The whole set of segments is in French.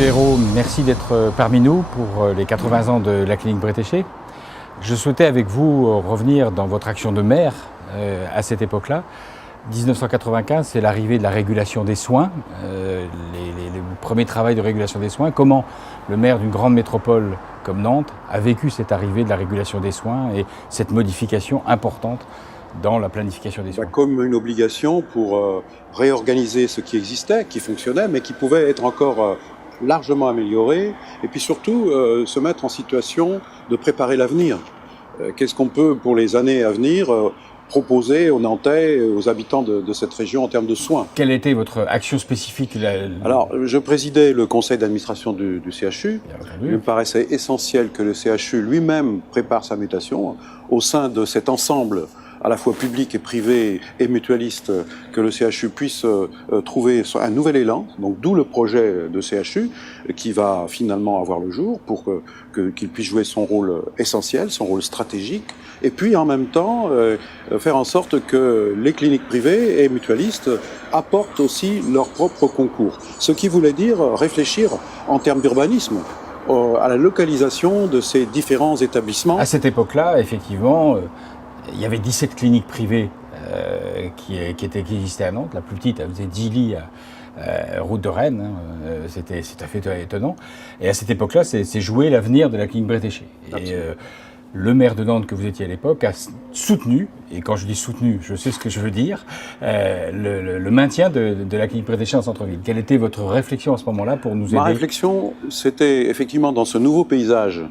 Monsieur Hérault, merci d'être parmi nous pour les 80 ans de la clinique Bretéché. Je souhaitais avec vous revenir dans votre action de maire à cette époque-là. 1995, c'est l'arrivée de la régulation des soins, le premier travail de régulation des soins. Comment le maire d'une grande métropole comme Nantes a vécu cette arrivée de la régulation des soins et cette modification importante dans la planification des soins? Comme une obligation pour réorganiser ce qui existait, qui fonctionnait, mais qui pouvait être encore largement amélioré, et puis surtout se mettre en situation de préparer l'avenir. Qu'est-ce qu'on peut, pour les années à venir, proposer aux Nantais, aux habitants de cette région en termes de soins? Quelle était votre action spécifique? Alors, je présidais le conseil d'administration du CHU. Il me paraissait essentiel que le CHU lui-même prépare sa mutation au sein de cet ensemble à la fois public et privé et mutualiste, que le CHU puisse trouver un nouvel élan, donc d'où le projet de CHU qui va finalement avoir le jour pour qu'il puisse jouer son rôle essentiel, son rôle stratégique, et puis en même temps faire en sorte que les cliniques privées et mutualistes apportent aussi leur propre concours. Ce qui voulait dire réfléchir en termes d'urbanisme à la localisation de ces différents établissements. À cette époque-là, effectivement, il y avait 17 cliniques privées qui existaient à Nantes. La plus petite, elle faisait 10 lits route de Rennes. C'était tout à fait étonnant. Et à cette époque-là, c'est joué l'avenir de la clinique Bretéché. Et le maire de Nantes que vous étiez à l'époque a soutenu, et quand je dis soutenu, je sais ce que je veux dire, le maintien de la clinique Bretéché en centre-ville. Quelle était votre réflexion à ce moment-là pour nous aider? Ma réflexion, c'était effectivement dans ce nouveau paysage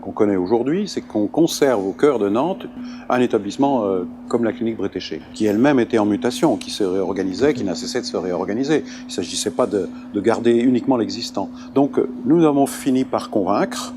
qu'on connaît aujourd'hui, c'est qu'on conserve au cœur de Nantes un établissement comme la clinique Bretéché, qui elle-même était en mutation, qui se réorganisait, qui n'a cessé de se réorganiser. Il ne s'agissait pas de garder uniquement l'existant. Donc nous avons fini par convaincre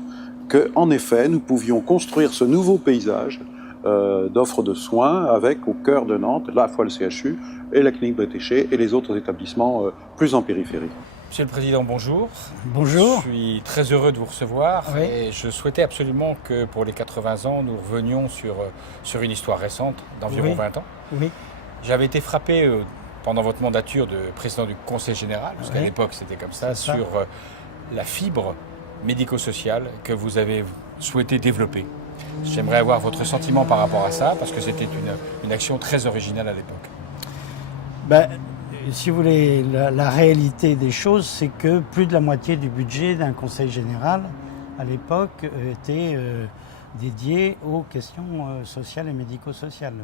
qu'en effet, nous pouvions construire ce nouveau paysage d'offres de soins avec au cœur de Nantes, à la fois le CHU et la clinique Bretéché et les autres établissements plus en périphérie. Monsieur le Président, bonjour. Bonjour. Je suis très heureux de vous recevoir. Oui. Et je souhaitais absolument que pour les 80 ans, nous revenions sur une histoire récente d'environ 20 ans. Oui. J'avais été frappé pendant votre mandature de président du Conseil général, parce qu'à l'époque c'était comme ça, sur la fibre médico-sociale que vous avez souhaité développer. J'aimerais avoir votre sentiment par rapport à ça, parce que c'était une action très originale à l'époque. Si vous voulez, la réalité des choses, c'est que plus de la moitié du budget d'un conseil général, à l'époque, était dédié aux questions sociales et médico-sociales.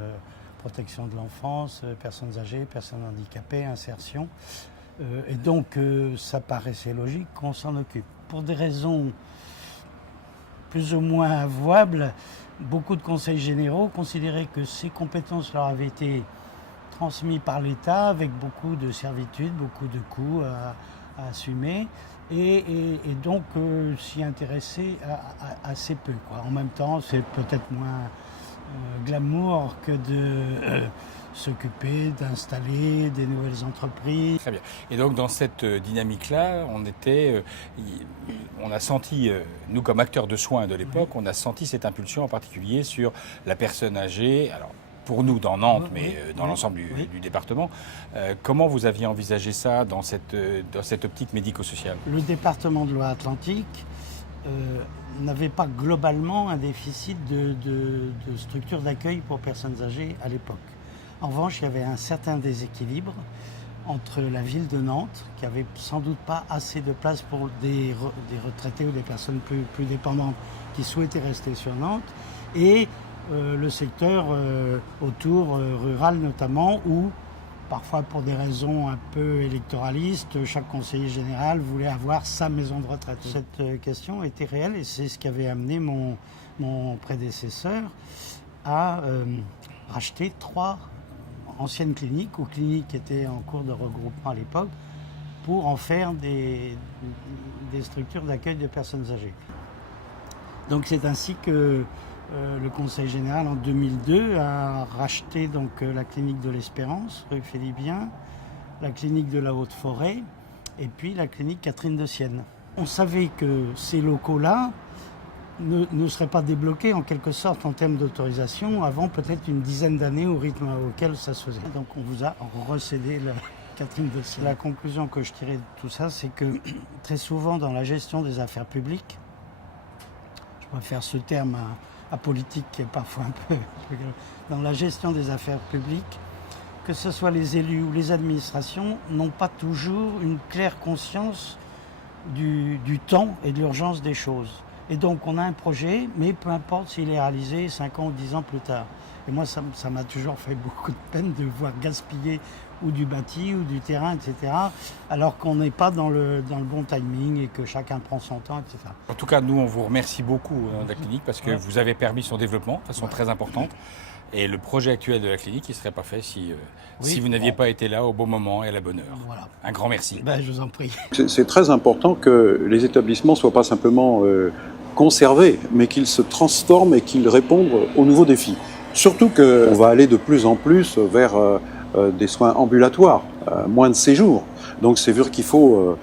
Protection de l'enfance, personnes âgées, personnes handicapées, insertion. Et donc, ça paraissait logique qu'on s'en occupe. Pour des raisons plus ou moins avouables, beaucoup de conseils généraux considéraient que ces compétences leur avaient été transmises par l'État avec beaucoup de servitudes, beaucoup de coûts à assumer et donc s'y intéresser assez peu, quoi. En même temps, c'est peut-être moins glamour que de s'occuper d'installer des nouvelles entreprises. Très bien. Et donc dans cette dynamique-là, on a senti, nous comme acteurs de soins de l'époque, on a senti cette impulsion en particulier sur la personne âgée. Alors pour nous dans Nantes, mais dans l'ensemble du département. Comment vous aviez envisagé ça dans cette optique médico-sociale? Le département de Loire-Atlantique n'avait pas globalement un déficit de structures d'accueil pour personnes âgées à l'époque. En revanche, il y avait un certain déséquilibre entre la ville de Nantes, qui avait sans doute pas assez de place pour des retraités ou des personnes plus dépendantes qui souhaitaient rester sur Nantes, et le secteur autour rural notamment, où parfois pour des raisons un peu électoralistes, chaque conseiller général voulait avoir sa maison de retraite. Cette question était réelle et c'est ce qui avait amené mon prédécesseur à racheter 3 anciennes cliniques ou cliniques qui étaient en cours de regroupement à l'époque pour en faire des structures d'accueil de personnes âgées. Donc c'est ainsi que le Conseil général en 2002 a racheté donc la clinique de l'Espérance, rue Philibien, la clinique de la Haute-Forêt et puis la clinique Catherine de Sienne. On savait que ces locaux-là ne seraient pas débloqués en quelque sorte en termes d'autorisation avant peut-être une dizaine d'années au rythme auquel ça se faisait. Donc on vous a recédé Catherine Dessay. La conclusion que je tirais de tout ça, c'est que très souvent dans la gestion des affaires publiques, je préfère ce terme à politique qui est parfois un peu dans la gestion des affaires publiques, que ce soit les élus ou les administrations, n'ont pas toujours une claire conscience du temps et de l'urgence des choses. Et donc on a un projet, mais peu importe s'il est réalisé 5 ans ou 10 ans plus tard. Et moi, ça m'a toujours fait beaucoup de peine de voir gaspiller ou du bâti ou du terrain, etc., alors qu'on n'est pas dans le bon timing et que chacun prend son temps, etc. En tout cas, nous, on vous remercie beaucoup de la clinique parce que vous avez permis son développement de façon très importante. Et le projet actuel de la clinique, il ne serait pas fait si vous n'aviez pas été là au bon moment et à la bonne heure. Voilà. Un grand merci. Je vous en prie. C'est très important que les établissements ne soient pas simplement conservés, mais qu'ils se transforment et qu'ils répondent aux nouveaux défis. Surtout qu'on va aller de plus en plus vers des soins ambulatoires, moins de séjours. Donc c'est sûr qu'il faut,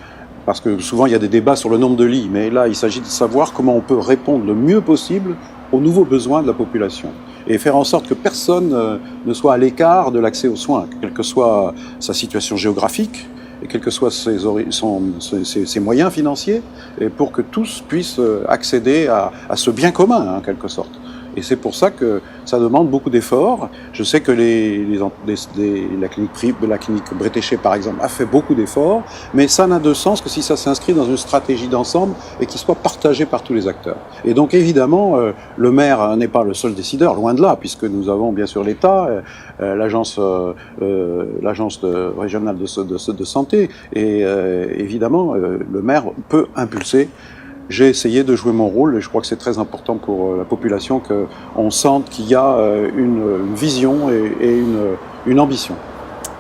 parce que souvent il y a des débats sur le nombre de lits, mais là il s'agit de savoir comment on peut répondre le mieux possible aux nouveaux besoins de la population. Et faire en sorte que personne ne soit à l'écart de l'accès aux soins, quelle que soit sa situation géographique, et quels que soient ses moyens financiers, et pour que tous puissent accéder à ce bien commun, en quelque sorte. Et c'est pour ça que ça demande beaucoup d'efforts. Je sais que la clinique Bretéché, par exemple, a fait beaucoup d'efforts, mais ça n'a de sens que si ça s'inscrit dans une stratégie d'ensemble et qui soit partagée par tous les acteurs. Et donc, évidemment, le maire n'est pas le seul décideur, loin de là, puisque nous avons bien sûr l'État, l'agence régionale de santé, et évidemment, le maire peut impulser. J'ai essayé de jouer mon rôle et je crois que c'est très important pour la population qu'on sente qu'il y a une vision et une ambition.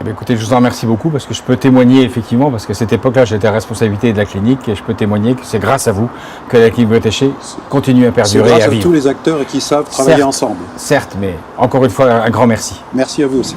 Eh bien, écoutez, je vous en remercie beaucoup parce que je peux témoigner effectivement, parce que cette époque-là j'étais à la responsabilité de la clinique et je peux témoigner que c'est grâce à vous que la clinique Bretéché continue à perdurer et à vivre. C'est grâce à tous les acteurs qui savent travailler ensemble. Certes, mais encore une fois un grand merci. Merci à vous aussi.